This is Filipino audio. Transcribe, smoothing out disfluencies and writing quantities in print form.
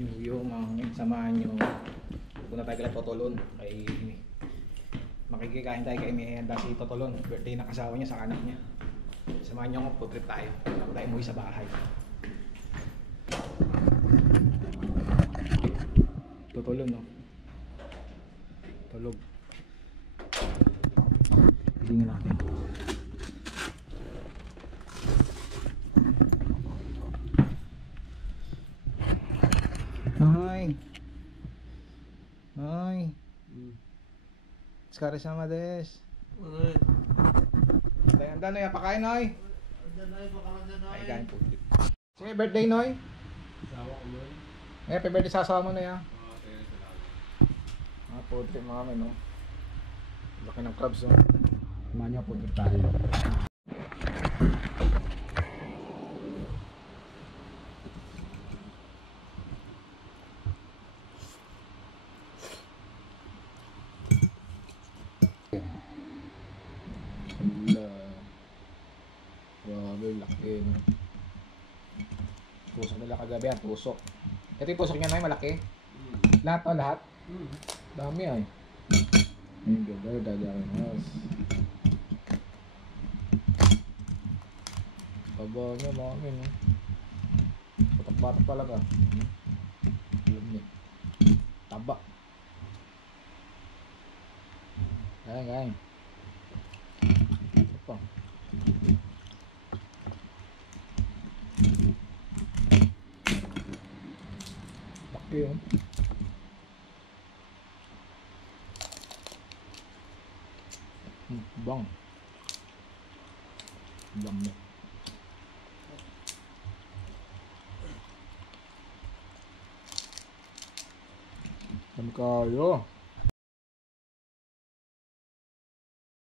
yung samahan nyo. Punta tayo kala Totolon. Kay makikikain tayo kay may handa si Totolon. Birthday ng asawa niya sa anak niya. Samahan nyo ako, food trip tayo. Bago tayo umuwi sa bahay. Totolon, no? Tulog. Tingnan natin. Hi. Hi. Skare sama des. Tayo na ya pakain Noy. Ay kain po. Sige birthday Noy. Asawa ko Noy. Happy birthday sa asawa mo na ya. Food trip mga kami, no? Laki ng crabs, no? Manya po tayo. Grabe, laki, no? Tusok nila kagabi, ang tusok. Ito yung tusok niya, Noy, malaki? Lahat o lahat? Dami ay. Ang ganda, dadakinas. Taba niya mga amin, no? Batak-batak talaga. Lumit. Taba. Kain. Ito pa. Laki yun. Bang. Dami. Dami kayo.